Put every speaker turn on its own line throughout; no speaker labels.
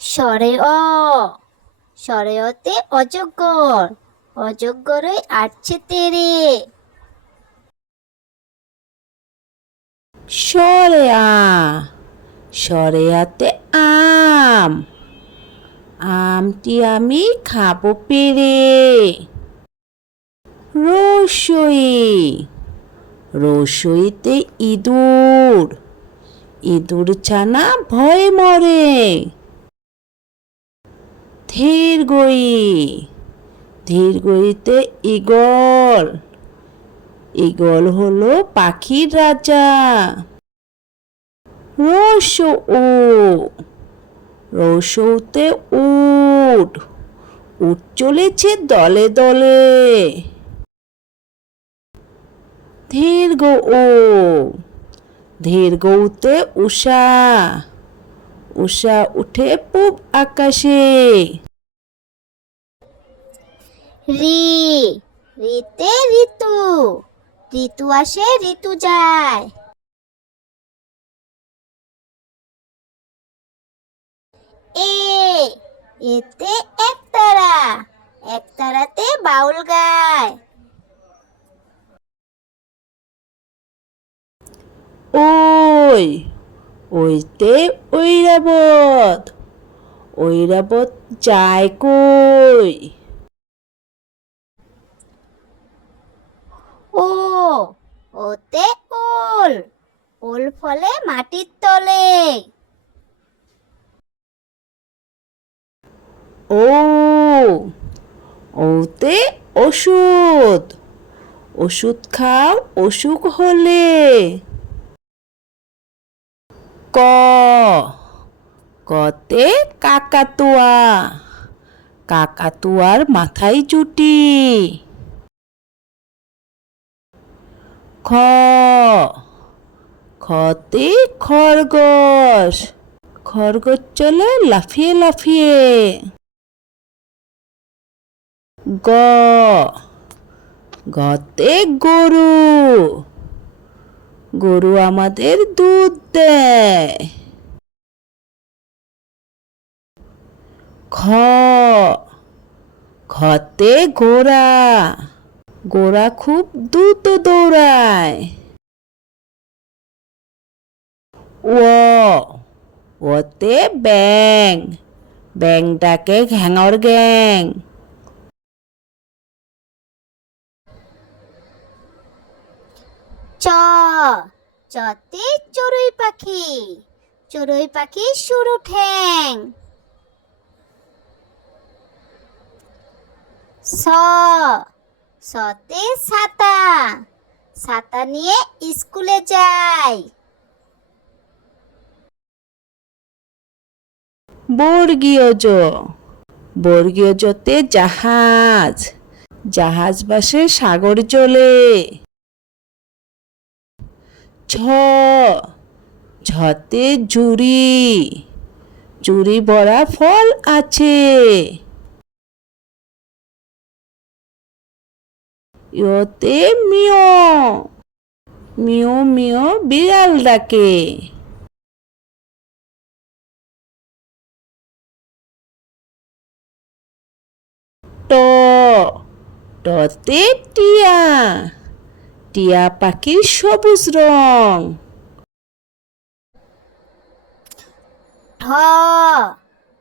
স্বরে অ স্বরে অতে অজগর আটছে তেরে।
সরে আ সরে আতে আম। আমটি আমি খাব পেরে। রসই। রসইতে ইঁদুর। ইঁদুর ছানা ভয়ে মরে। ধীর গই, ধীর গইতে ইগল ইগল হলো পাখির রাজা। রস ও রসৌতে উট উট চলেছে দলে দলে। দীর্ঘ ও দীর্ঘতে উষা উষা উঠে পূব আকাশে।
রি, রিতে ঋতু ঋতু আসে, ঋতু যায়। এ, এতে একতারা একতারাতে বাউল গায়।
ওই, ওইতে ঐরাবত ঐরাবত যায় কই?
ও, ওতে ওল। ওল ফলে মাটির তলে।
ও, ওতে ওষুধ। ওষুধ খাও, অসুখ হলে। ক, কতে কাকাতুয়া। কাকাতুয়ার মাথায় জুটি খ। খতে খরগোশ। খরগোশ চলে লাফিয়ে লাফিয়ে। গ। গতে গরু। গরু আমাদের দুধ দেয়। খ। খতে ঘোড়া। ঘোড়া খুব দ্রুত দৌড়ায়। ও ওতে ব্যাং। ব্যাংটাকে ঘ্যাঙর গ্যাং।
চ। চতে চড়ুই পাখি। চড়ুই পাখি শুরু ঠ্যাং। স। সতে ছাতা ছাতা নিয়ে স্কুলে যায়
বর্গীয় জ বর্গীয় জতে জাহাজ। জাহাজ বাসে সাগর চলে। ছ ঝতে ঝুরি ঝুরি ভরা ফল আছে। ইয়তে মিও মিও মিও বিড়াল ডাকে। ট, টতে টিয়া। টিয়া পাখির সবুজ রং।
ঠ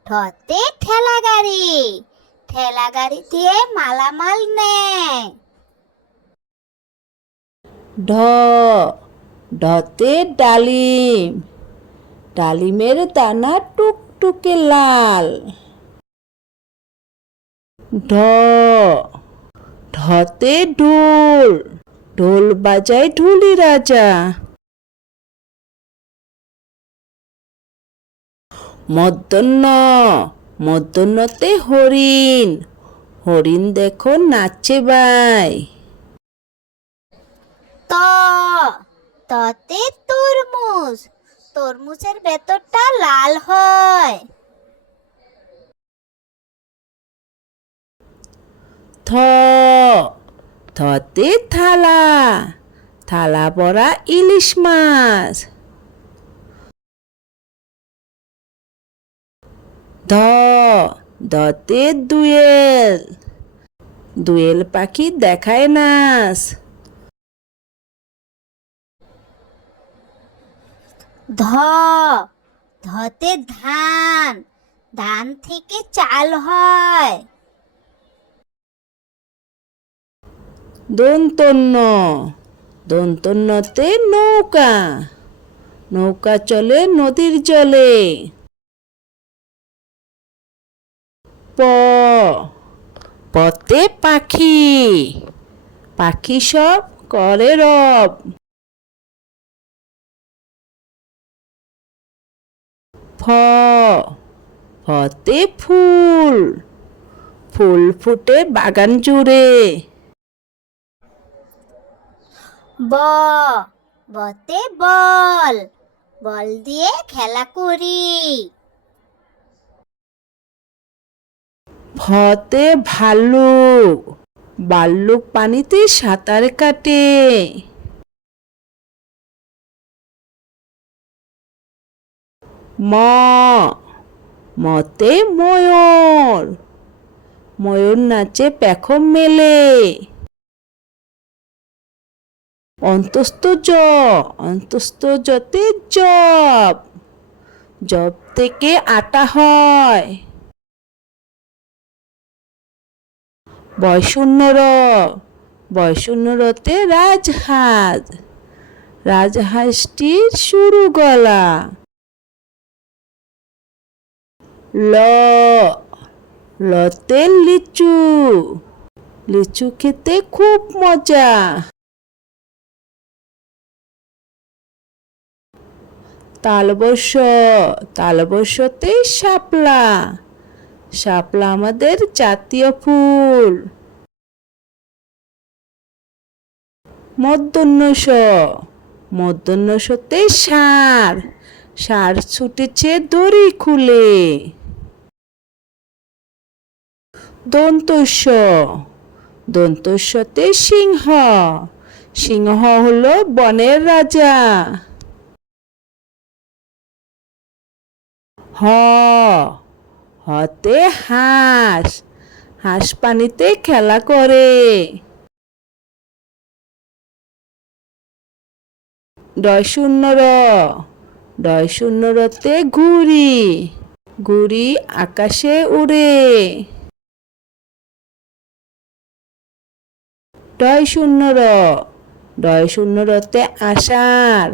ঠতে ঠেলা গাড়ি ঠেলা গাড়ি দিয়ে মালামাল নেয়।
ঢ, ঢতে ডালিম। ডালিমের দানা টুকটুকে লাল। ঢ, ঢতে ঢোল। ঢোল বাজায় ঢুলি রাজা। মধ্যাহ্ন মধ্যাহ্নতে হরিণ। হরিণ দেখো নাচে বাই
ততে তরমুজ। তরমুজের ভেতরটা লাল হয়।
থ থতে থালা। থালা পরা ইলিশ মাছ। ধ ধতে দুয়েল। দুয়েল পাখি দেখায় নাস
ধ, ধতে ধান ধান থেকে চাল হয়।
দন্তন্য দন্তন্যতে নৌকা নৌকা চলে নদীর জলে। প পতে পাখি পাখি সব করে রব। ফতে ফুল ফুল ফুটে বাগান জুড়ে।
ব বতে বল বল দিয়ে খেলা করি।
ভতে ভাল্লুক বাল্লুক পানিতে সাঁতার কাটে। ম, মতে ময়ূর ময়ূর নাচে পেখম মেলে। অন্তস্থ জ, অন্তস্থ জতে জব জব থেকে আটা হয়। বয়শূন্যর বয়শূন্যরতে রাজহাঁস রাজহাঁসটির শুরু গলা। লতে লিচু। লিচু খেতে খুব মজা। তালবস্য তালবস্যতে শাপলা। শাপলা আমাদের জাতীয় ফুল। মধ্যাহ্নস মধ্যাহ্নসতে সার। সার ছুটেছে দড়ি খুলে। দন্তস্য। দন্তস্যতে সিংহ। সিংহ হলো বনের রাজা। হ। হতে হাঁস। হাঁস পানিতে খেলা করে। ডয় শূন্য র ডয় শূন্য রতে ঘুড়ি। ঘুড়ি আকাশে উড়ে। ডয় শূন্য র ডয় শূন্য রতে আষাঢ়।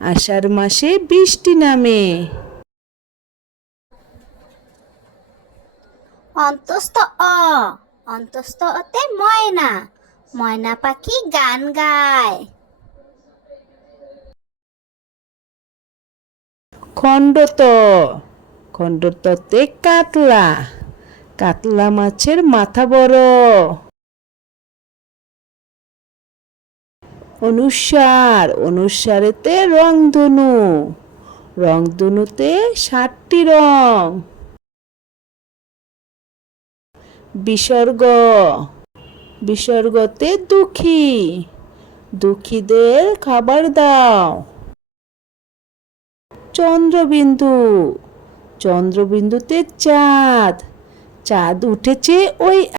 আষাঢ় মাসে বৃষ্টি নামে।
অন্তস্থ অ। অন্তস্থ অতে ময়না। ময়না পাখি গান গায়।
খণ্ডত। খণ্ডততে কাতলা। কাতলা মাছের মাথা বড়। অনুসার, অনুসারেতে রংধনু রংধনুতে ষাটটি রং। বিসর্গ। বিসর্গতে দুঃখী। দুঃখীদের খাবার দাও। চন্দ্রবিন্দু। চন্দ্রবিন্দুতে চাঁদ। চাঁদ উঠেছে ওই